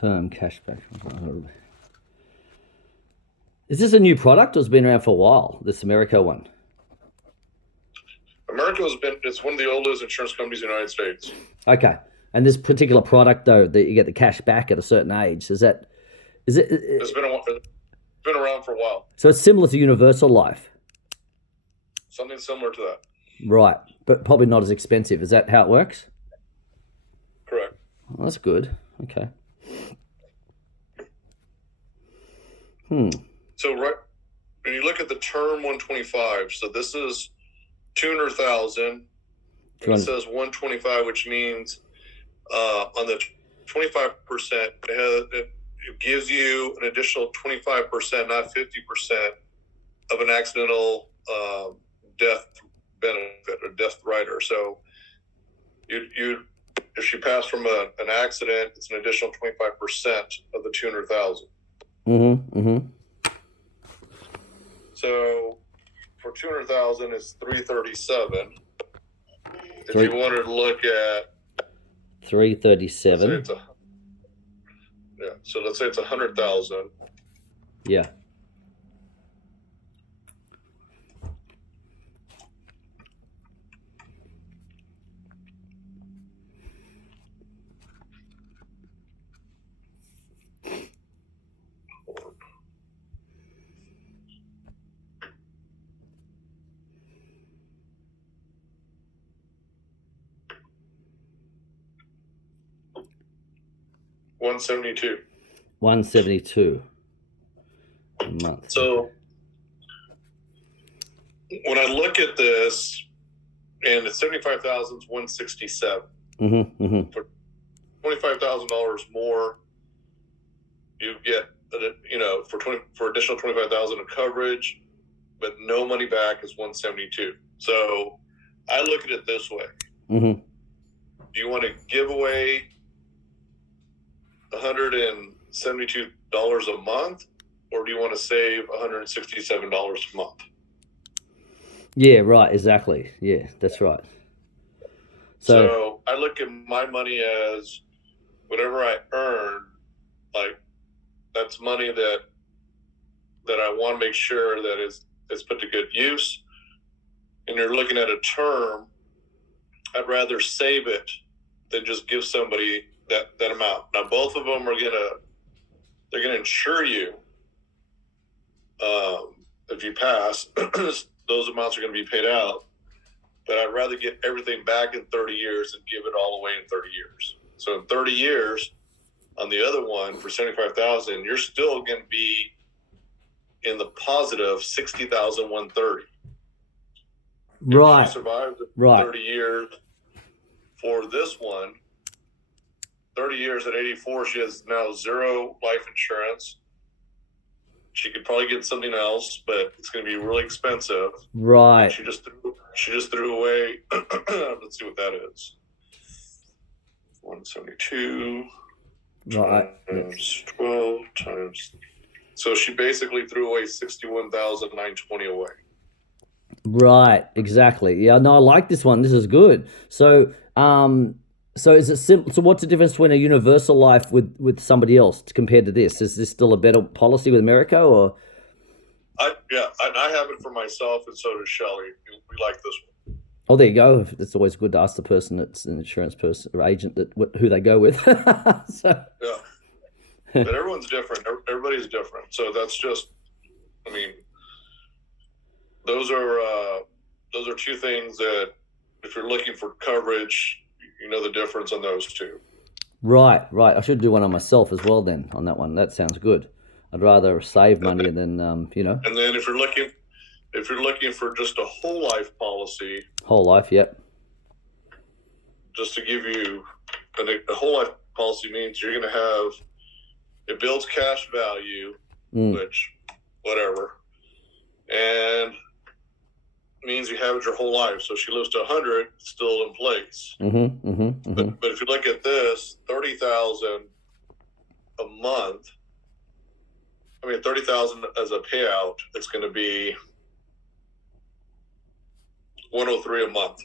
Term cashback. Is this a new product or has it been around for a while, this Americo one? It's one of the oldest insurance companies in the United States. Okay. And this particular product, though, that you get the cash back at a certain age, is it? It's been around for a while. So it's similar to Universal Life? Something similar to that. Right. But probably not as expensive. Is that how it works? Correct. Well, that's good. Okay. So when you look at the term 125, so this is 200,000. It says 125, which means on the 25%, it gives you an additional 25%, not 50%, of an accidental death benefit or death rider. So if she passed from an accident, it's an additional 25% of the 200,000. So for 200,000, it's 337. If you wanted to look at 337. So let's say it's 100,000. Yeah. $172 a month. So when I look at this, and it's 75,000 is 167. For $25,000 more, you get for additional 25,000 of coverage, but no money back is 172. So I look at it this way: do you want to give away $172 a month, or do you want to save $167 a month? Yeah, right, exactly. Yeah, that's right. So I look at my money as whatever I earn, like that's money that I want to make sure that is put to good use. And you're looking at a term, I'd rather save it than just give somebody that amount. Now, both of them they're gonna insure you. If you pass, those amounts are going to be paid out. But I'd rather get everything back in 30 years and give it all away in 30 years. So in 30 years, on the other one for 75,000, you're still going to be in the positive 60,130. Right. If she survived 30 years for this one, 30 years at 84, she has now zero life insurance. She could probably get something else, but it's going to be really expensive. Right. And she just threw away. Let's see what that is. 172 times 12 times. So she basically threw away 61,920 away. Right. Exactly. Yeah. No, I like this one. This is good. So, so is it simple? So what's the difference between a universal life with somebody else compared to this? Is this still a better policy with Americo, or? I have it for myself, and so does Shelley. We like this one. Oh, there you go. It's always good to ask the person that's an insurance person or agent who they go with. Yeah, but everyone's different. Everybody's different. So that's just, I mean, those are two things that if you're looking for coverage, you know the difference on those two. Right. I should do one on myself as well then on that one. That sounds good. I'd rather save money than And then if you're looking for just a whole life policy. Whole life, yep. Just to give you a whole life policy means you're going to have, it builds cash value, which whatever, and means you have it your whole life. So she lives to 100, it's still in place. But if you look at this, 30,000 a month, 30,000 as a payout, it's going to be 103 a month.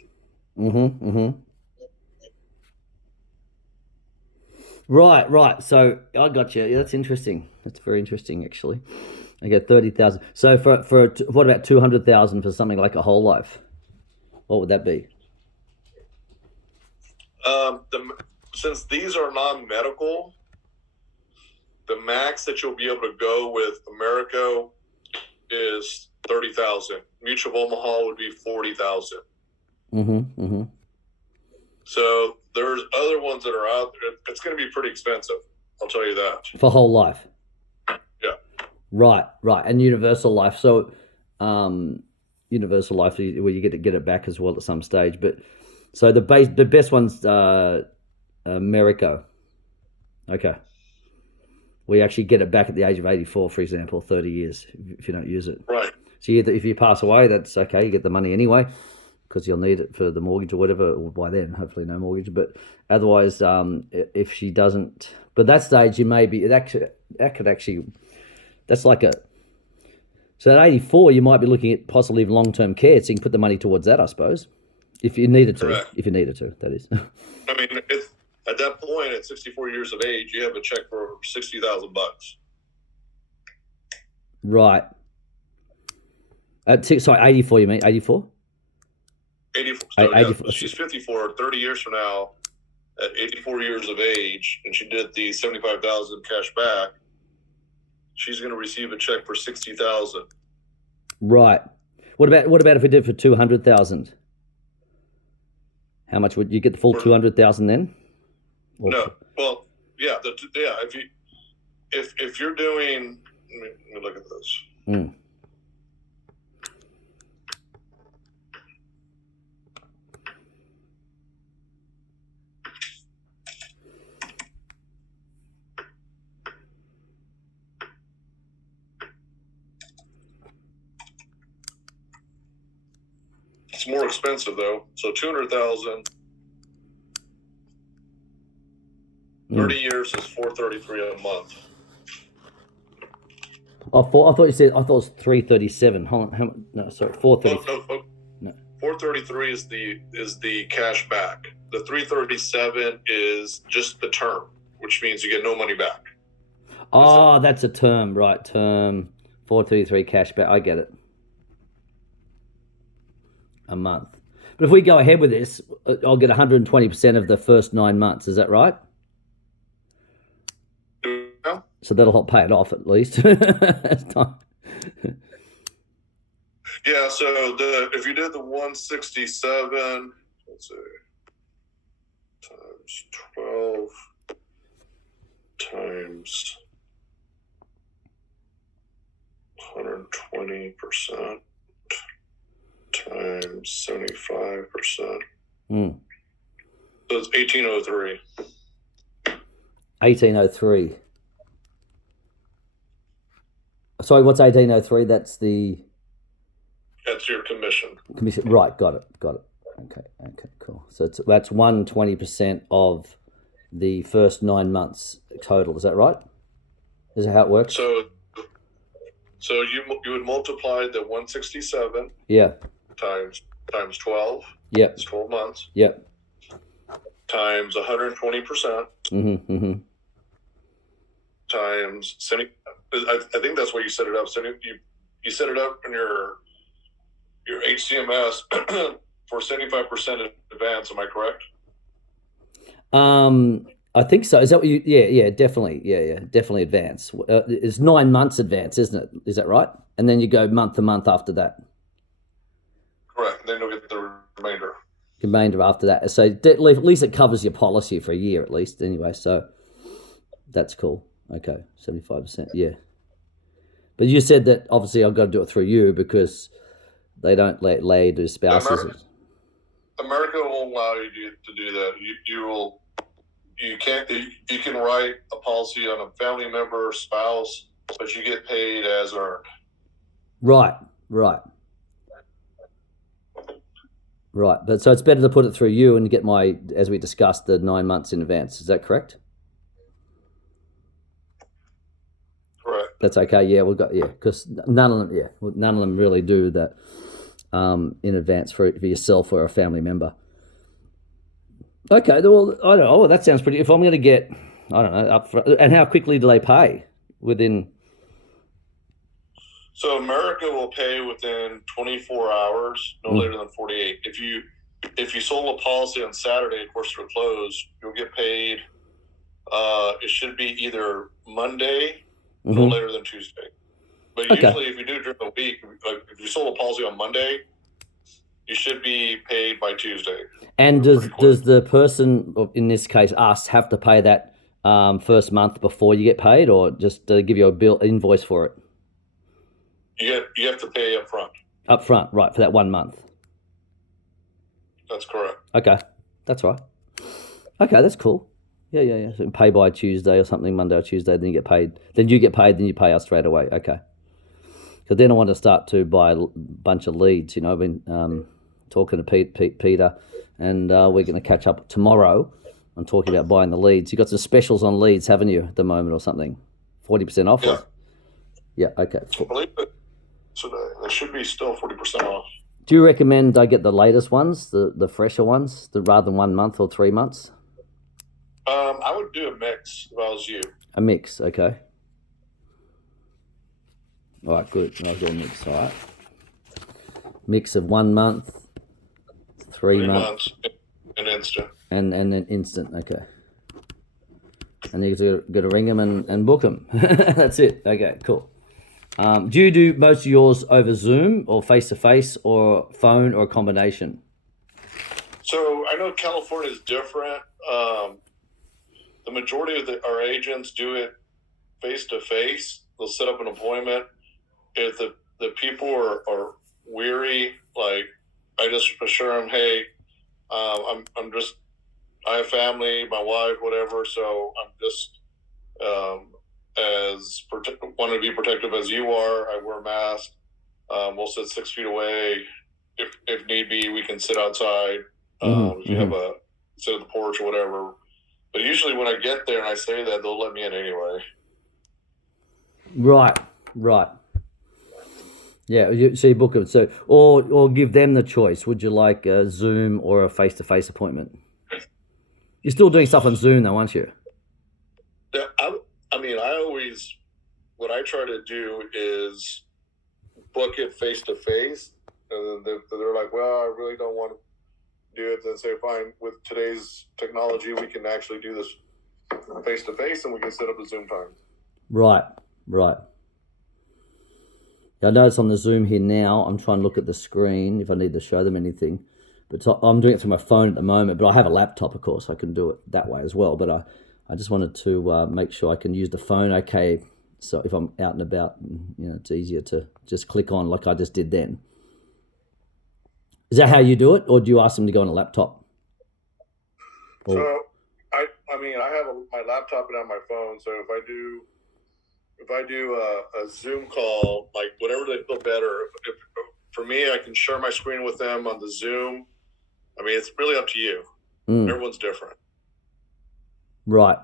Right. So I got you. Yeah, that's interesting. That's very interesting, actually. I get 30,000. So what about 200,000 for something like a whole life? What would that be? Since these are non-medical, the max that you'll be able to go with America is 30,000. Mutual of Omaha would be 40,000. Mm-hmm. So there's other ones that are out there. It's going to be pretty expensive. I'll tell you that. For whole life. Yeah. Right. And universal life. So, universal life, where you get to get it back as well at some stage. But so the best one's Americo. Okay. We actually get it back at the age of 84, for example, 30 years if you don't use it. Right. So if you pass away, that's okay. You get the money anyway because you'll need it for the mortgage or whatever. Or by then, hopefully no mortgage. But otherwise, if she doesn't, but that stage you may be that could actually, that's like a. So at 84, you might be looking at possibly long-term care, so you can put the money towards that, I suppose, if you needed to. Correct. If you needed to, that is. I mean, at that point, at 64 years of age, you have a check for $60,000. Right. Sorry, 84. You mean 84? 84. So, 84. She's 54. 30 years from now, at 84 years of age, and she did the 75,000 cash back. She's going to receive a check for 60,000. Right. What about if we did for 200,000? How much would you get the full 200,000 then? Or no. Well, yeah. If you're doing, let me look at this. Mm. It's more expensive though. So 200,000. 30 years is $433 a month. I thought you said I thought it was 337. Hold on, no, sorry, 430. No. 433 is the cash back. The 337 is just the term, which means you get no money back. Oh, that's a term, right? Term 433 cash back. I get it. A month. But if we go ahead with this, I'll get 120% of the first 9 months. Is that right? Yeah. So that'll help pay it off at least. Yeah. So if you did the 167, let's see, times 12 times 120%. Times 75%. Mm. So it's 1803. 1803. Sorry, what's 1803? That's your commission. Commission. Right, got it. Okay, cool. So that's 120% of the first 9 months total. Is that right? Is that how it works? So you would multiply the 167. Yeah. Times 12. Yep. It's 12 months. Yep. Times 120%. Mm-hmm. Times 70. I think that's why you set it up. So you set it up in your HCMS for 75% in advance. Am I correct? I think so. Is that what you? Yeah, definitely. Yeah, definitely advance. It's 9 months advance, isn't it? Is that right? And then you go month to month after that. Correct. Then you'll get the remainder. Remainder after that. So at least it covers your policy for a year at least. Anyway, so that's cool. Okay, 75%. Yeah. But you said that obviously I've got to do it through you because they don't let lay do spouses. America won't allow you to do that. You can write a policy on a family member or spouse, but you get paid as earned. Right. But so it's better to put it through you and get as we discussed, the 9 months in advance. Is that correct? Correct. That's okay. Yeah, because none of them really do that in advance for yourself or a family member. Okay, well, I don't know. That sounds pretty. If I'm going to get I don't know, upfront. And how quickly do they pay? Within. So America will pay within 24 hours, no later than 48. If you sold a policy on Saturday, of course they're closed, you'll get paid. It should be either Monday, no later than Tuesday. But usually, if you do it during the week, like if you sold a policy on Monday, you should be paid by Tuesday. And does the person, in this case us, have to pay that first month before you get paid, or just give you a invoice for it? You have to pay up front. Up front, right, for that 1 month. That's correct. Okay, that's right. Okay, that's cool. Yeah. So pay by Tuesday or something, Monday or Tuesday, then you get paid. Then you get paid, then you pay us straight away. Okay. Because then I want to start to buy a bunch of leads. I've been talking to Peter, and we're going to catch up tomorrow on talking about buying the leads. You got some specials on leads, haven't you, at the moment, or something? 40% off? Yeah. Yeah, okay. I believe it. So there should be still 40% off. Do you recommend I get the latest ones, the fresher ones, rather than 1 month or 3 months? I would do a mix if I was you. A mix, okay. All right, good. I'll do a mix, all right. Mix of 1 month, 3 months. And instant. And then instant, okay. And you're going to ring them and book them. That's it. Okay, cool. Do you do most of yours over Zoom or face-to-face or phone or a combination? So I know California is different. The majority of our agents do it face-to-face. They'll set up an appointment. If the people are weary, like I just assure them, hey, I have family, my wife, whatever. So I'm just want to be protective as you are. I wear a mask. We'll sit 6 feet away. If need be, we can sit outside. If you have sit on the porch or whatever. But usually when I get there and I say that, they'll let me in anyway. Right. Yeah, so you book it. So, or give them the choice. Would you like a Zoom or a face-to-face appointment? You're still doing stuff on Zoom though, aren't you? Yeah, what I try to do is book it face-to-face. And then they're like, well, I really don't want to do it. Then say, fine, with today's technology, we can actually do this face-to-face and we can set up a Zoom time. Right. I notice on the Zoom here now, I'm trying to look at the screen if I need to show them anything. But I'm doing it through my phone at the moment, but I have a laptop, of course. I can do it that way as well. But I just wanted to make sure I can use the phone okay. So if I'm out and about, it's easier to just click on like I just did then. Is that how you do it, or do you ask them to go on a laptop? So I have my laptop and on my phone. So if I do a Zoom call, like whatever they feel better. For me, I can share my screen with them on the Zoom. I mean, it's really up to you. Everyone's different. Right.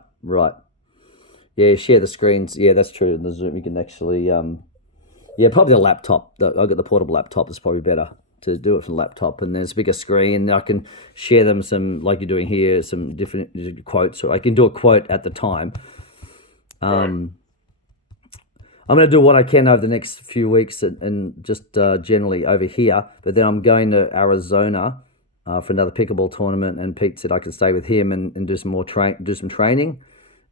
Yeah, share the screens. Yeah, that's true. In the Zoom, you can actually, probably the laptop. I've got the portable laptop. It's probably better to do it from the laptop. And there's a bigger screen. I can share them some, like you're doing here, some different quotes. Or I can do a quote at the time. Right. I'm going to do what I can over the next few weeks and just generally over here. But then I'm going to Arizona for another pickleball tournament. And Pete said I could stay with him and do some more training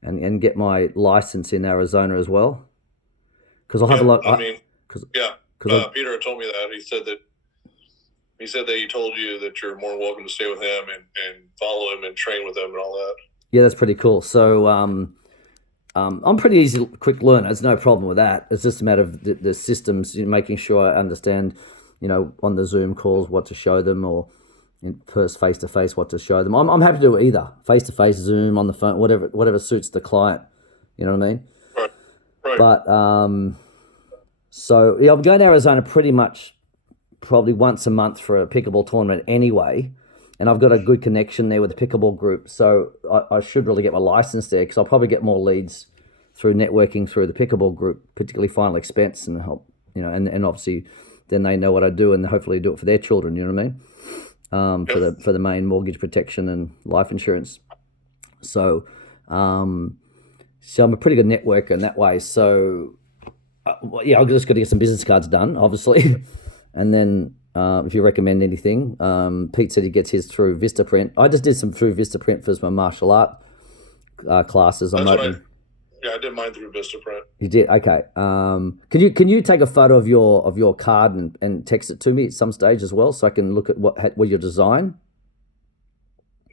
and get my license in Arizona as well. Because I'll have a lot. Peter told me that. He said that he told you that you're more welcome to stay with him and follow him and train with him and all that. Yeah, that's pretty cool. So I'm pretty easy, quick learner. There's no problem with that. It's just a matter of the systems, making sure I understand, on the Zoom calls what to show them, or in first face-to-face what to show them. I'm happy to do either, face-to-face, Zoom, on the phone, whatever suits the client. You know what I mean? Right. But so I'm going to Arizona pretty much probably once a month for a pickleball tournament anyway. And I've got a good connection there with the pickleball group. So I should really get my license there, because I'll probably get more leads through networking through the pickleball group, particularly Final Expense, and help, and obviously then they know what I do and hopefully do it for their children, you know what I mean? For the main mortgage protection and life insurance. So, So I'm a pretty good networker in that way. So yeah, I've just got to get some business cards done, obviously, and then if you recommend anything, Pete said he gets his through Vistaprint. I just did some through Vistaprint for my martial art classes. That's what I did mine through Vistaprint. You did, okay. Can you take a photo of your card and text it to me at some stage as well, so I can look at what your design.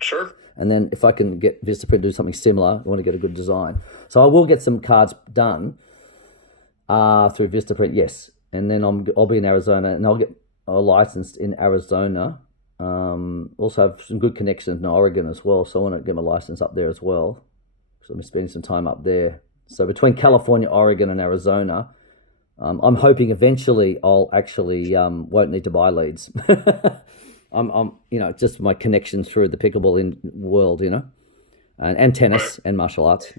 Sure. And then if I can get Vistaprint to do something similar, I want to get a good design. So I will get some cards done through Vistaprint, yes. And then I'll be in Arizona, and I'll get licensed in Arizona. Also have some good connections in Oregon as well, so I want to get my license up there as well. So I'm spending some time up there. So between California, Oregon, and Arizona, I'm hoping eventually I'll actually won't need to buy leads. I'm just my connections through the pickleball world, and tennis and martial arts,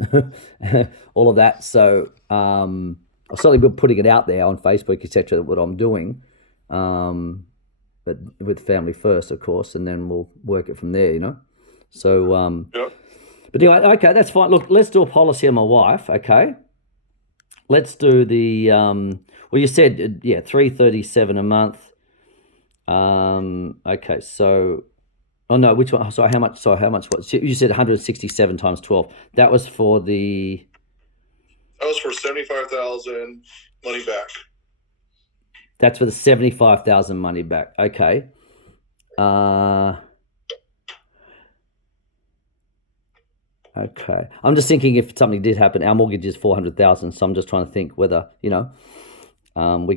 all of that. So I'll certainly be putting it out there on Facebook, etc. What I'm doing, but with family first, of course, and then we'll work it from there. So Yep. But anyway, okay, that's fine. Look, let's do a policy on my wife. Okay, let's do the well. You said $337 a month. Okay, so oh no, which one? Sorry, how much? What you said? 167 times 12. That was for the. That was for 75,000 money back. That's for the 75,000 money back. Okay. Okay. I'm just thinking if something did happen, our mortgage is 400,000. So I'm just trying to think whether we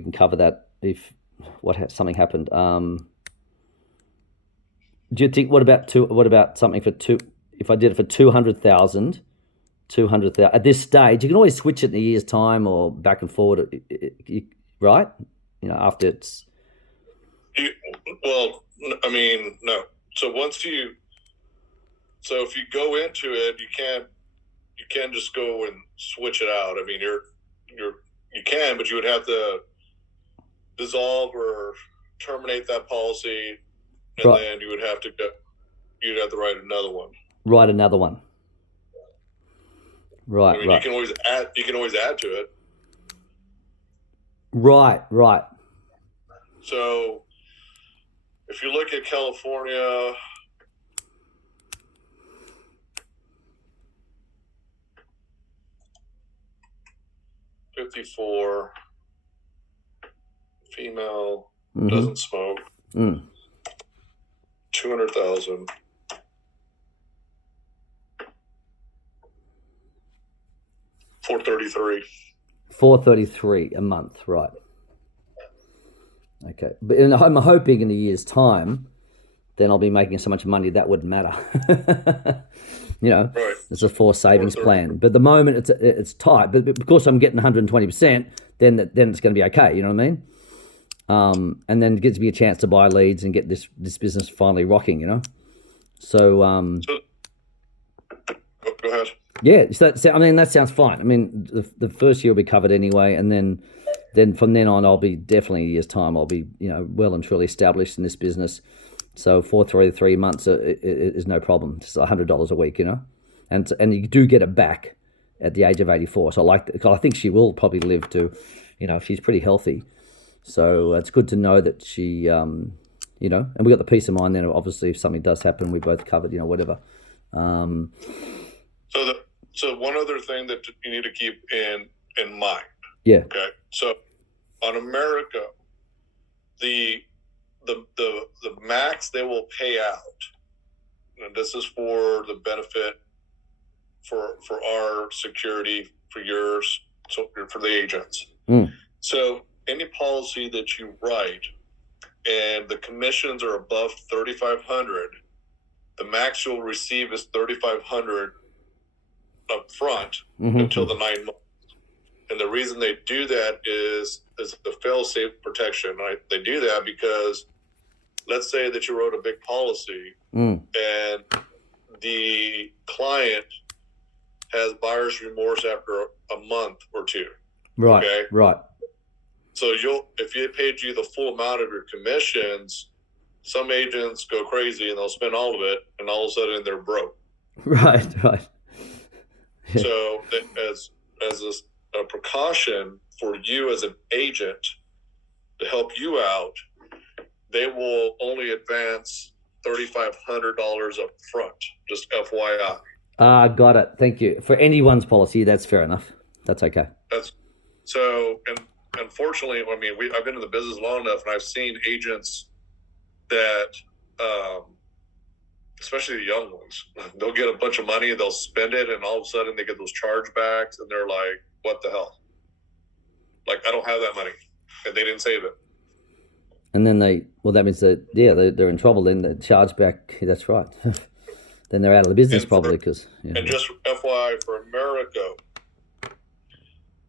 can cover that if something happened. Do you think? What about something for two? If I did it for 200,000, 200,000 at this stage, you can always switch it in a year's time or back and forward, right? After it's. No. So if you go into it, you can't just go and switch it out. I mean, you can, but you would have to dissolve or terminate that policy, and then you'd have to write another one. Write another one. Right. I mean, right. You can always add to it. Right. So if you look at California. $54, female, doesn't smoke. 200,000. $433 a month, right? Okay, but I'm hoping in a year's time, then I'll be making so much money that wouldn't matter. Right. It's a forced savings plan. But at the moment it's tight. But because I'm getting 120%, then it's going to be okay. You know what I mean? And then it gives me a chance to buy leads and get this business finally rocking. So go ahead. Yeah. So that sounds fine. I mean, the first year will be covered anyway, and then from then on, I'll be definitely a year's time. I'll be well and truly established in this business. So 433 months is no problem. It's $100 a week, and you do get it back at the age of 84. So I think she will probably live to, she's pretty healthy. So it's good to know that she, and we got the peace of mind then. Obviously, if something does happen, we both covered, whatever. So one other thing that you need to keep in mind. Yeah. Okay. So on America, the max they will pay out, and this is for the benefit for our security, for yours, so for the agents. So any policy that you write and the commissions are above $3,500, the max you'll receive is $3,500 up front until the 9 months. And the reason they do that is the fail-safe protection. Right? They do that because let's say that you wrote a big policy and the client has buyer's remorse after a month or two. Right. Okay? Right. So if it paid you the full amount of your commissions, some agents go crazy and they'll spend all of it, and all of a sudden they're broke. Right. So as a precaution for you as an agent to help you out, they will only advance $3,500 up front. Just FYI. Got it. Thank you. For anyone's policy, that's fair enough. That's okay. That's so. And unfortunately, I mean, I've been in the business long enough, and I've seen agents that, especially the young ones, they'll get a bunch of money, they'll spend it, and all of a sudden they get those chargebacks, and they're like, "What the hell? Like, I don't have that money, and they didn't save it." And then that means that, yeah, they're in trouble. Then the chargeback, that's right. Then they're out of the business probably because. Yeah. And just FYI for America,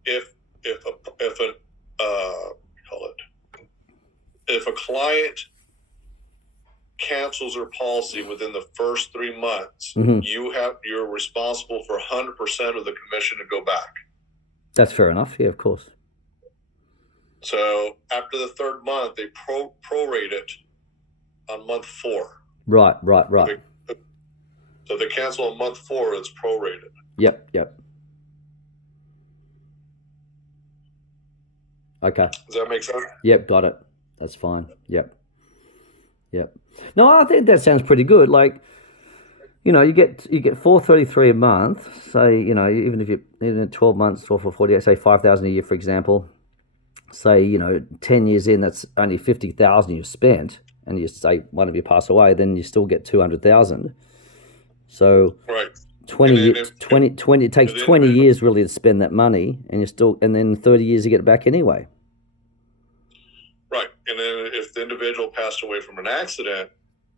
if a client cancels their policy within the first 3 months, you're responsible for 100% of the commission to go back. That's fair enough. Yeah, of course. So after the third month, they prorate it on month 4. Right. So if they cancel on month 4, it's prorated. Yep. Okay. Does that make sense? Yep, got it. That's fine. Yep. No, I think that sounds pretty good. Like, you get $433 a month. Say, even in 12 months, 12 or 48, say $5,000 a year, for example. Say, 10 years in, that's only $50,000 you've spent, and you say one of you pass away, then you still get $200,000. So right. 20 it takes 20 years really to spend that money, and then 30 years to get it back anyway. Right. And then if the individual passed away from an accident,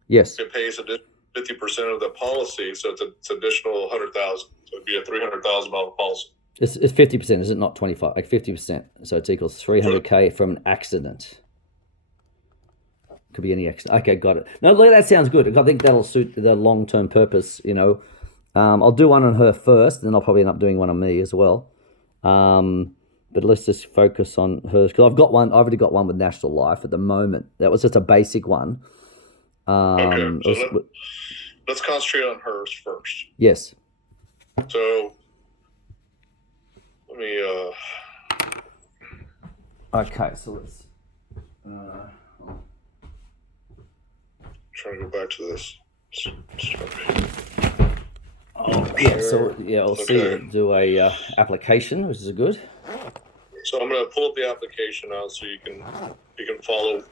yes, it pays 50% of the policy, so it's additional $100,000. So it'd be a $300,000 policy. It's 50%, is it not 25? Like 50%. So it equals $300K from an accident. Could be any accident. Okay, got it. No, look, that sounds good. I think that'll suit the long-term purpose. I'll do one on her first, and then I'll probably end up doing one on me as well. But let's just focus on hers because I've already got one with National Life at the moment. That was just a basic one. Okay, so let's concentrate on hers first. Yes. So let me. Okay, so let's. Trying to go back to this. Oh, yeah. So I'll see. Do a application, which is good. So I'm going to pull up the application now, so you can follow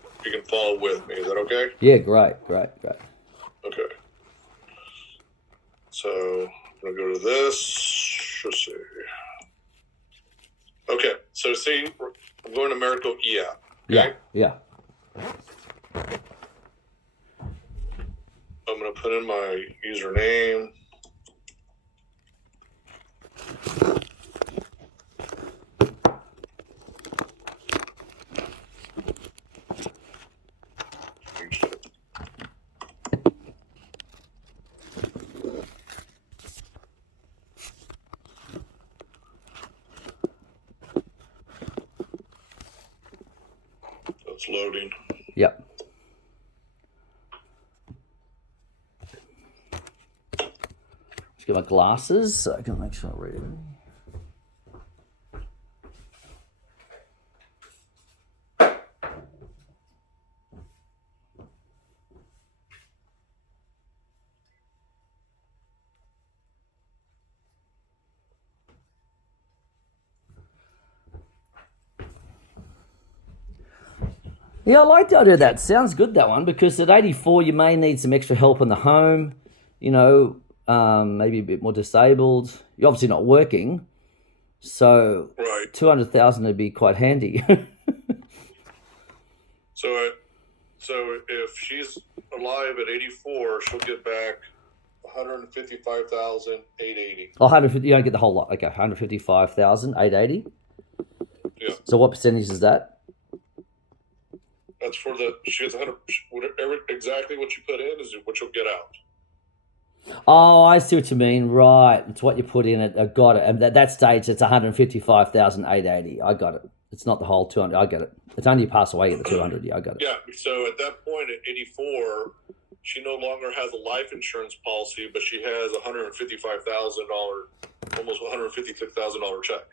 with me. Is that okay? Yeah, great. Okay. So I'm going to go to this. Let's see. Okay. So see, I'm going to Marico e-app. Okay? Yeah. I'm going to put in my username. It's loading. Yep. Just get my glasses so I can make sure I read it. Yeah, I like the idea of that. Sounds good, that one, because at 84 you may need some extra help in the home, maybe a bit more disabled. You're obviously not working, so right. 200,000 would be quite handy. So if she's alive at 84, she'll get back 155,880. Oh, 150. You don't get the whole lot. Okay, 155,880. Yeah. So what percentage is that? That's for she gets 100. Whatever exactly what you put in is what you'll get out. Oh, I see what you mean. Right, it's what you put in. I got it. And at that stage, it's 155,880. I got it. It's not the whole 200. I get it. It's only you pass away at the 200. Yeah, I got it. Yeah. So at that point, at 84, she no longer has a life insurance policy, but she has $155,000, almost $156,000 check.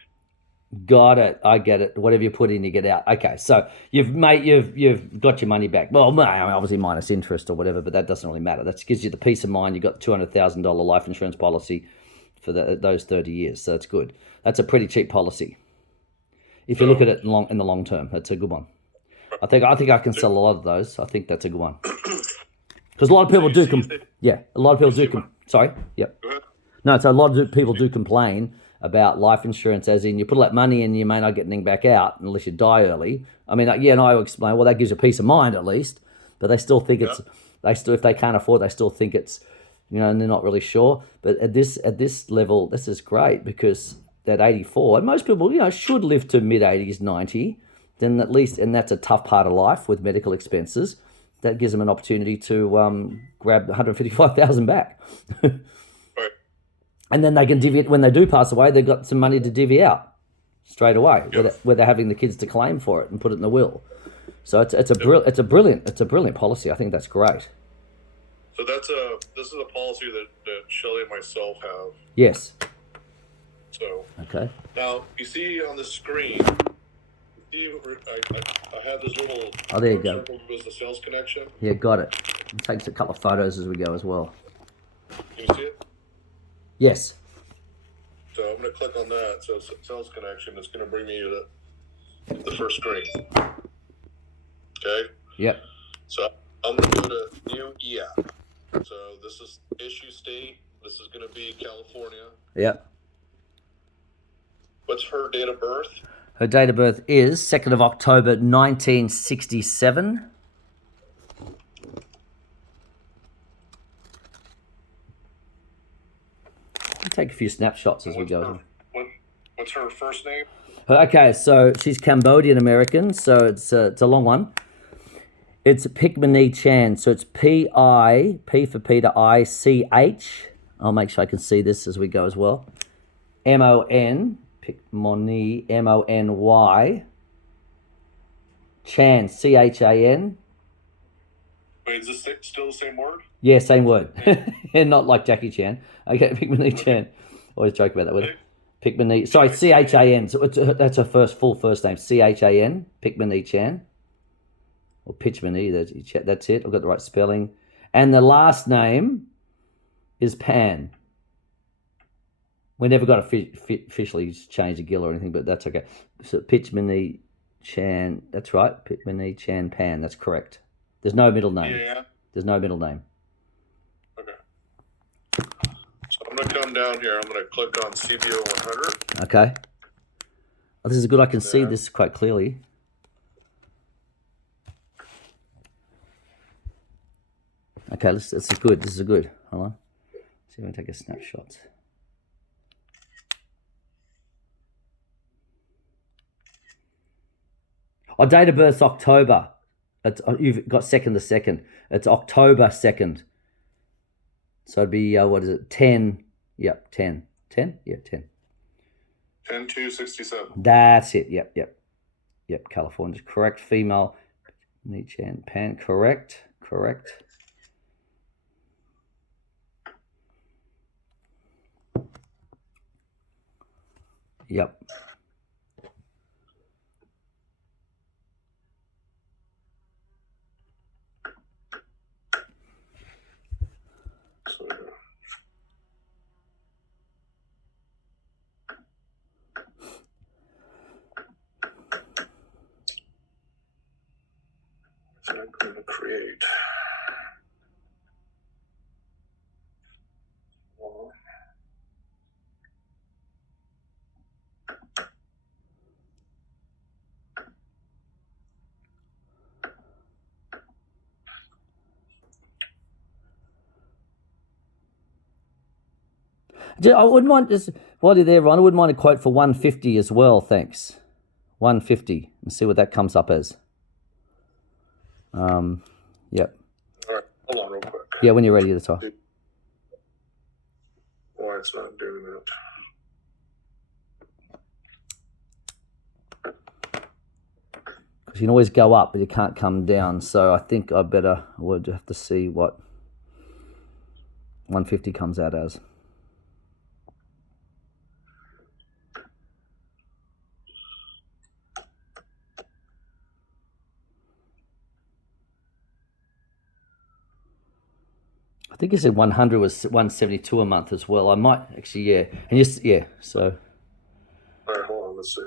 Got it. I get it. Whatever you put in, you get out. Okay, so you've got your money back. Well, obviously minus interest or whatever, but that doesn't really matter. That gives you the peace of mind. You got $200,000 life insurance policy for those 30 years, so that's good. That's a pretty cheap policy. If you look at it in the long term, that's a good one. I think I can sell a lot of those. I think that's a good one. Because a lot of people do. A lot of people do. Sorry. Yep. Go ahead. No, so a lot of people do complain about life insurance, as in you put all that money in, you may not get anything back out unless you die early. I mean, and I explain, well, that gives you peace of mind at least, but they still think if they can't afford, they still think it's, and they're not really sure. But at this level, this is great because at 84, and most people, should live to mid 80s, 90. Then at least, and that's a tough part of life with medical expenses. That gives them an opportunity to grab 155,000 back. Right. And then they can divvy it when they do pass away. They've got some money to divvy out straight away, where they're having the kids to claim for it and put it in the will. So it's a brilliant policy. I think that's great. So this is a policy that Shelly and myself have. Yes. So okay. Now you see on the screen. I have this little there you go. Was the sales connection. Yeah, got it. It takes a couple of photos as we go as well. Can you see it? Yes. So I'm going to click on that. So sales connection is going to bring me to the first screen. Okay. Yep. So I'm going to go to new e-app. So this is issue state. This is going to be California. Yep. What's her date of birth? Her date of birth is 2nd of October, 1967. I'll take a few snapshots as we go. What's her first name? Okay, so she's Cambodian American, so it's a long one. It's Pic Mani Chan, so it's P for Peter, I-C-H. I'll make sure I can see this as we go as well. M-O-N. Pic Mani, M-O-N-Y. Chan, C-H-A-N. Wait, is this still the same word? Yeah, same word. And not like Jackie Chan. Okay, Pic Mani Chan. Always joke about that word. Pic Mani. Sorry, C-H-A-N. So that's her full first name. C-H-A-N. Pic Mani Chan. Or Pitch Mani. That's it. I've got the right spelling. And the last name is Pan. We never got to officially change the gill or anything, but that's okay. So Pitch Mani Chan, that's right. Pitch Mani Chan Pan, that's correct. There's no middle name. Yeah. There's no middle name. Okay. So I'm going to come down here. I'm going to click on CBO 100. Okay. Oh, this is good. I can see this quite clearly. Okay, this is good. This is good. Hold on. See if I can take a snapshot. Our date of birth's October. You've got 2nd to 2nd. It's October 2nd. So it'd be, what is it, 10? Yep, 10. 10? Yeah, 10. 10/2/67. That's it. Yep, California's correct. Female. Nichan Pan, correct. Yep. So I'm going to create. I wouldn't mind, just while you're there, Ron, I wouldn't mind a quote for 150 as well, thanks. 150, and see what that comes up as. Yep. All right, hold on real quick. Yeah, when you're ready, that's all. Why it's not doing that? Because you can always go up, but you can't come down. So I think I would have to see what 150 comes out as. I think you said 100 was 172 a month as well. I might actually, yeah. And yes, yeah. So. All right, hold on. Let's see.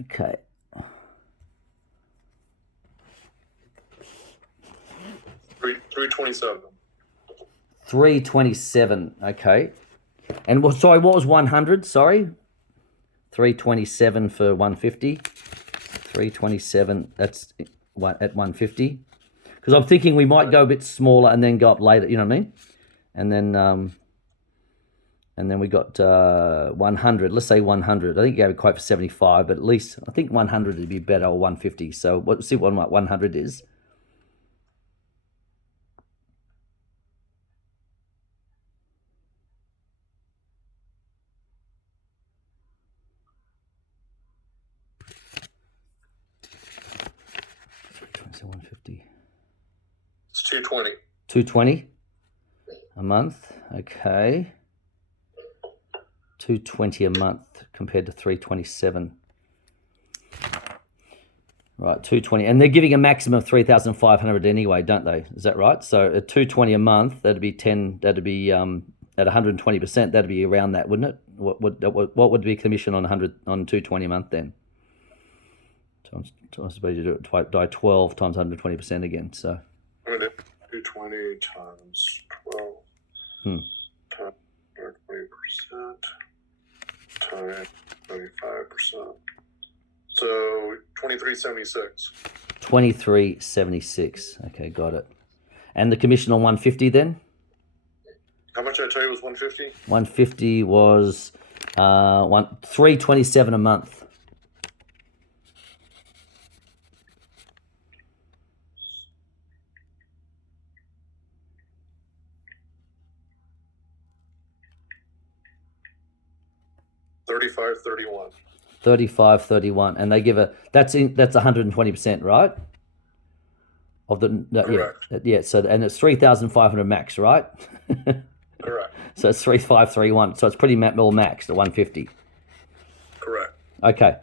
Okay. $327. 327. Okay. And what? Sorry, what was 100? Sorry. 327 for 150. 327. That's at 150. Because I'm thinking we might go a bit smaller and then go up later. You know what I mean? And then we got 100. Let's say 100. I think you gave a quote for 75, but at least I think 100 would be better, or 150. So let's see what 100 is. So 150. It's 220. 220 a month. Okay. 220 a month compared to 327. Right, 220, and they're giving a maximum of 3,500 anyway, don't they? Is that right? So at 220 a month, that'd be 10. That'd be at 120%. That'd be around that, wouldn't it? What would be commission on 220 a month then? I suppose you do it by 12 times 120% again. So I'm gonna do 220 times 12 times 120% times 25%. So 2376. 2376. Okay, got it. And the commission on 150 then? How much did I tell you was 150? 150 was 327 a month. $35.31. 35.31, and they give that's 120%, right? Of the Correct. Yeah. So and it's 3,500 max, right? Correct. So it's 3,531. So it's pretty well maxed at 150. Correct. Okay.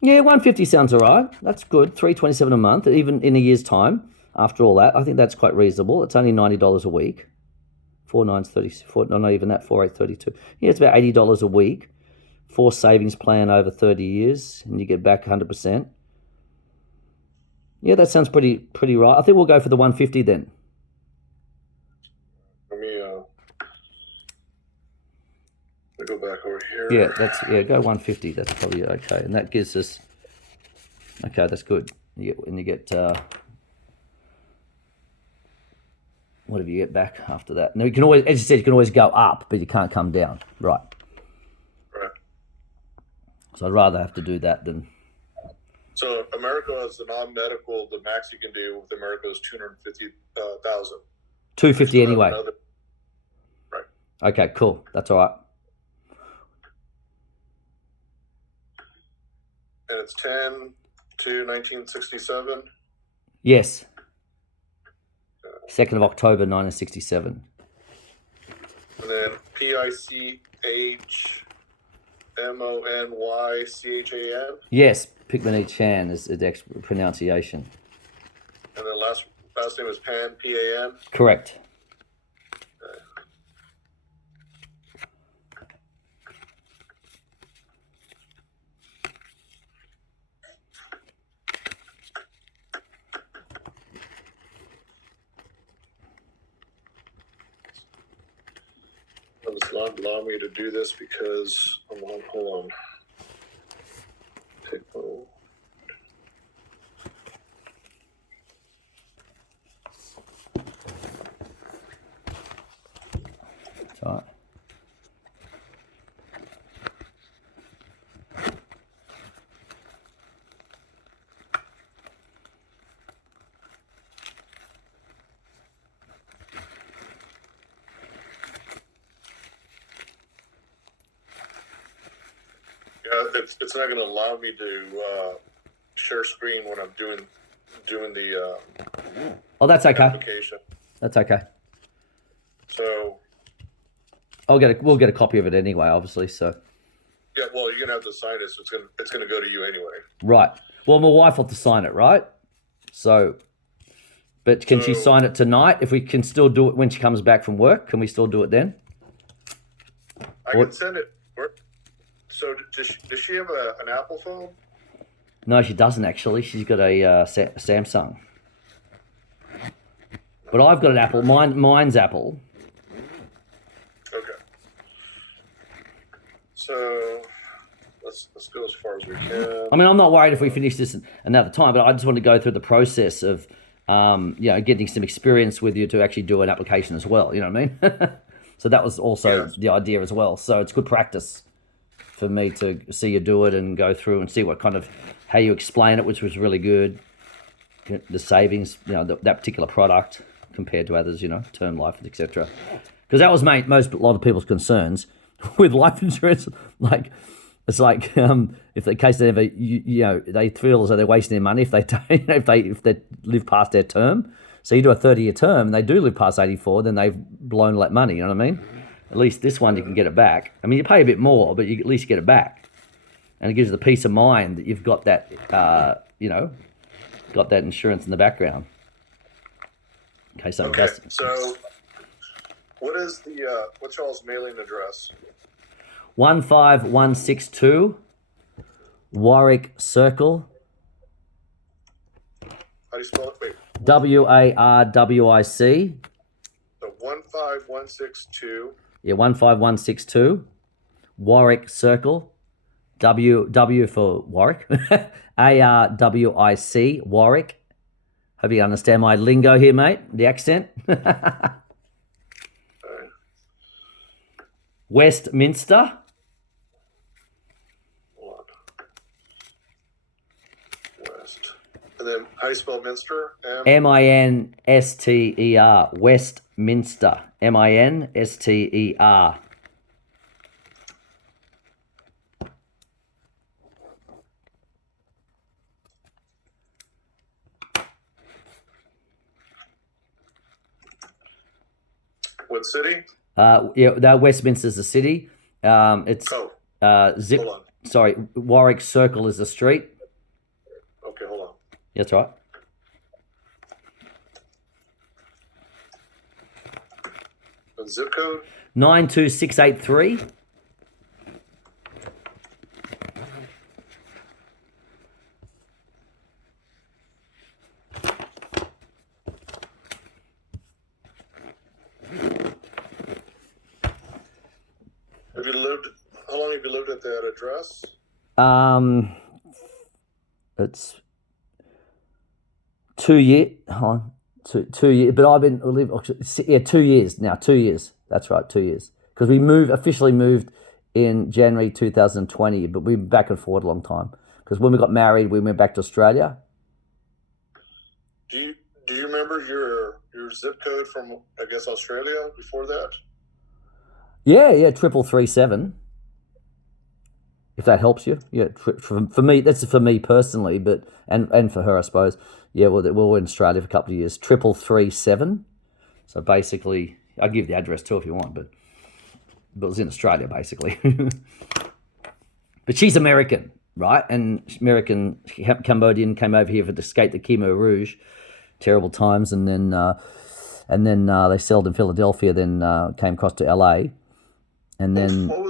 Yeah, 150 sounds all right. That's good. 327 a month, even in a year's time. After all that, I think that's quite reasonable. It's only $90 a week. 4 9's 34. No, not even that. 4 8 32. Yeah, it's about $80 a week. 4 savings plan over 30 years, and you get back 100%. Yeah, that sounds pretty right. I think we'll go for the 150 then. Let me go back over here. Yeah, go 150. That's probably okay, and that gives us. Okay, that's good. You get. Whatever you get back after that. Now you can always, as you said, you can always go up, but you can't come down. Right. Right. So I'd rather have to do that than. So America is the non-medical. The max you can do with America is 250,000. 250 anyway. Right. Okay, cool. That's all right. And it's 10 to 1967. Yes. 2nd of October, 1967. And then PICHMONYCHAN. Yes, Picmanee-Chan is the pronunciation. And then last name is Pan, P-A-N. Correct. Okay. It's not allowing me to do this because hold on. Take photo. That's all right. it's not going to allow me to share screen when I'm doing the Oh, that's okay. application. That's okay. So We'll get a copy of it anyway, obviously. So yeah, well, you're gonna have to sign it, so it's gonna go to you anyway. right. Well, my wife will have to sign it, right? So, but can she sign it tonight? If we can still do it when she comes back from work, can we still do it then? I can send it. So does she have an Apple phone? No, she doesn't actually. She's got a Samsung. But I've got an Apple. Mine's Apple. Okay. So let's go as far as we can. I mean, I'm not worried if we finish this another time, but I just want to go through the process of, getting some experience with you to actually do an application as well. You know what I mean? So that was also the idea as well. So it's good practice for me to see you do it and go through and see what kind of how you explain it, which was really good. The savings, that particular product compared to others, term life, etc. Because that was a lot of people's concerns with life insurance. Like it's like if in case they ever they feel as though they're wasting their money if they don't, if they live past their term. So you do a 30-year term and they do live past 84, then they've blown that money. You know what I mean? At least this one you can get it back. I mean, you pay a bit more, but you at least get it back, and it gives you the peace of mind that you've got that got that insurance in the background. Okay, so so what is what's y'all's mailing address? 15162 Warwick Circle. How do you spell it? Wait. WARWIC. So 15162. Yeah, 15162 Warwick Circle. W for Warwick. ARWIC Warwick. Hope you understand my lingo here, mate. The accent. Westminster. West. And then how do you spell Minster? MINSTER. Westminster. MINSTER. What city? Westminster's the city. It's zip. Hold on. Sorry, Warwick Circle is the street. Okay, hold on. That's right. And zip code? 92683. How long have you lived at that address? It's 2 years. Hold on. 2 years, but I've been 2 years now. 2 years. That's right, 2 years. Because we officially moved in January 2020, but we've been back and forth a long time. Because when we got married, we went back to Australia. Do you remember your zip code from, I guess, Australia before that? Yeah, 3337. If that helps you, yeah. For me, that's for me personally, but and for her, I suppose. Yeah, well, we're in Australia for a couple of years. 3337. So basically, I'll give the address too if you want, but it was in Australia basically. But she's American, right? And American Cambodian, came over here to escape the Khmer Rouge, terrible times, and then they settled in Philadelphia. Then came across to LA, and then what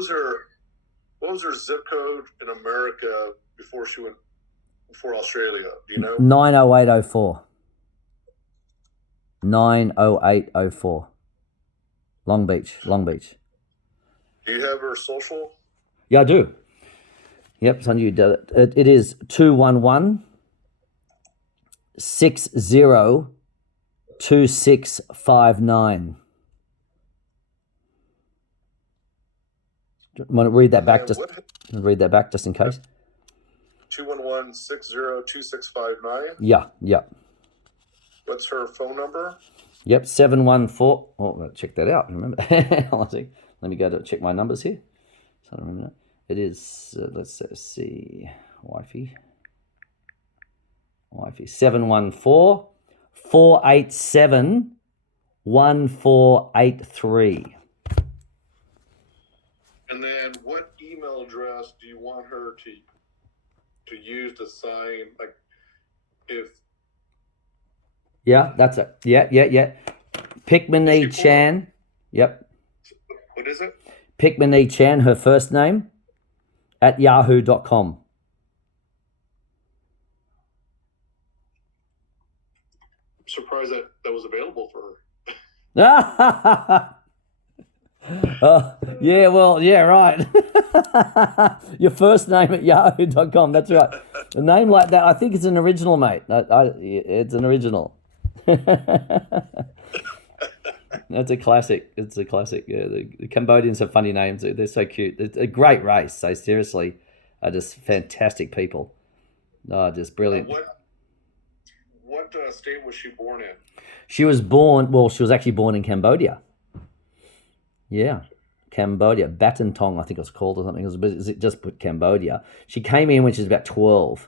was her zip code in America before she went before Australia? Do you know? 90804. 90804. Long Beach. Do you have her social? Yeah, I do. Yep, it's on you. It is 211 602659. Want to read that back? Read that back just in case. 211-602659. Yeah. What's her phone number? Yep, 714. Oh, check that out. Remember? Let me go to check my numbers here. So I don't remember It is. Let's see. Wifey. 714-487-1483. And then what email address do you want her to use to sign? Like, if Yeah, that's it. Yeah. Pickmany Chan. Yep. What is it? Pickmany Chan, her first name, at yahoo.com. I'm surprised that was available for her. Yeah, well, yeah, right. Your first name at yahoo.com. That's right. A name like that, I think it's an original, mate. It's an original. That's a classic. It's a classic. Yeah, the Cambodians have funny names. They're so cute. It's a great race. They seriously are just fantastic people. Oh, just brilliant. What state was she born in? She was actually born in Cambodia. Yeah, Cambodia. Batantong, I think it was called or something. It just put Cambodia. She came in when she was about 12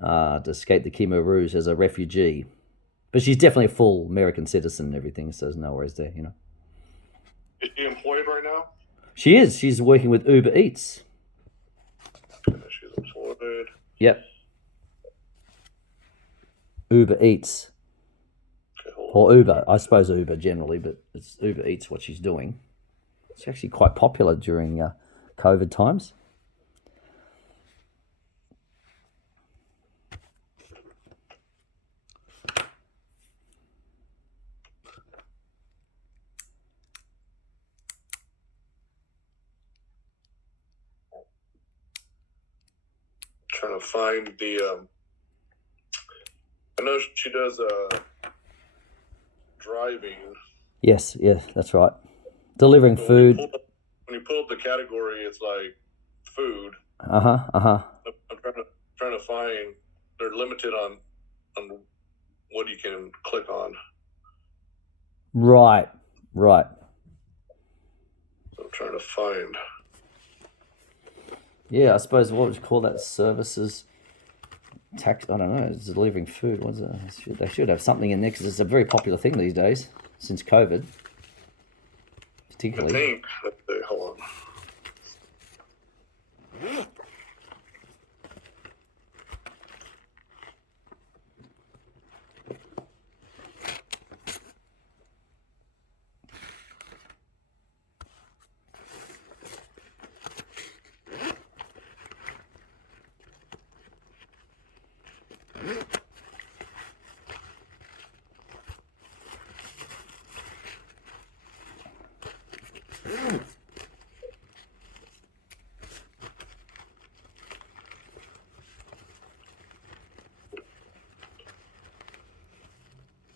to escape the Khmer Rouge as a refugee. But she's definitely a full American citizen and everything, so there's no worries there, you know. Is she employed right now? She is. She's working with Uber Eats. She's employed. Yep. Uber Eats. Okay, hold on. Or Uber. I suppose Uber generally, but it's Uber Eats what she's doing. It's actually quite popular during COVID times. Trying to find the. I know she does driving. Yes, that's right. Delivering food. When you pull up the category, it's like food. I'm trying to find. They're limited on what you can click on. Right. So I'm trying to find. Yeah, I suppose what would you call that? Services, tax. I don't know. It's delivering food. What's it? They should have something in there because it's a very popular thing these days since COVID, particularly. I think. Hold on.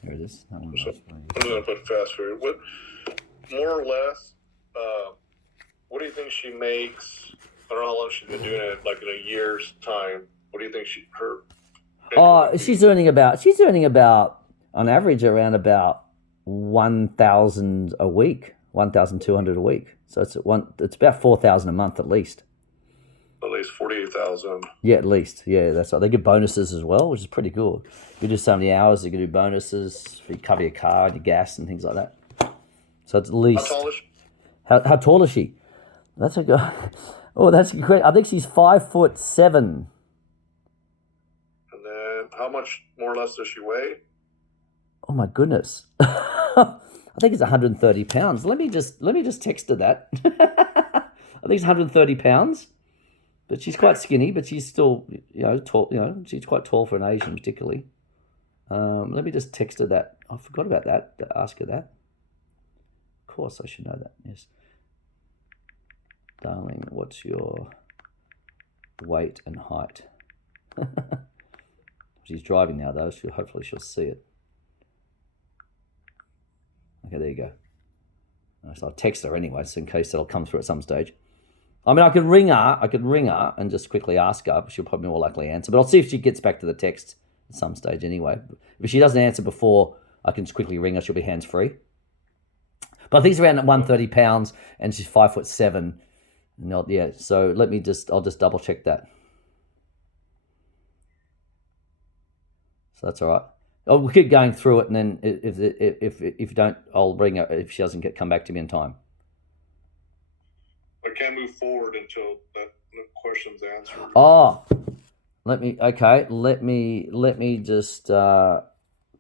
Here it is. That one. So I'm going to put fast food. What, more or less, what do you think she makes? I don't know how long she's been doing it, like in a year's time. What do you think her? Oh, she's earning about on average around about 1,000 a week, 1,200 a week. So it's about 4,000 a month at least. At least 48,000. Yeah, at least. Yeah, that's right. They get bonuses as well, which is pretty good. You do so many hours, you can do bonuses. You cover your car and your gas and things like that. So it's at least. How tall is she? How tall is she? That's a good. Oh, that's great. I think she's 5'7". And then how much more or less does she weigh? Oh my goodness. I think it's 130 pounds. Let me just text her that. I think it's 130 pounds. But she's quite skinny, but she's still, tall. She's quite tall for an Asian, particularly. Let me just text her that. I forgot about that. To ask her that. Of course, I should know that. Yes, darling, what's your weight and height? She's driving now, though. Hopefully she'll see it. Okay, there you go. So I'll text her anyway, just in case it'll come through at some stage. I mean, I could ring her and just quickly ask her, but she'll probably more likely answer. But I'll see if she gets back to the text at some stage anyway. If she doesn't answer before, I can just quickly ring her. She'll be hands-free. But I think it's around 130 pounds, and she's 5'7". Not yet. So I'll just double check that. So that's all right. Oh, we'll keep going through it, and then if you don't, I'll bring her if she doesn't come back to me in time. I can't move forward until the question's answered. Oh, let me just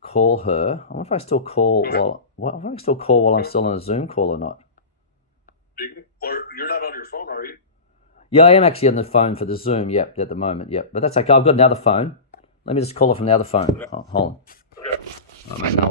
call her. I wonder if I still call if I can still call while I'm still on a Zoom call or not. Or you're not on your phone, are you? Yeah, I am actually on the phone for the Zoom. Yep, at the moment. Yep, but that's okay. I've got another phone. Let me just call her from the other phone. Okay. Hold on. Okay. Oh, mate, no.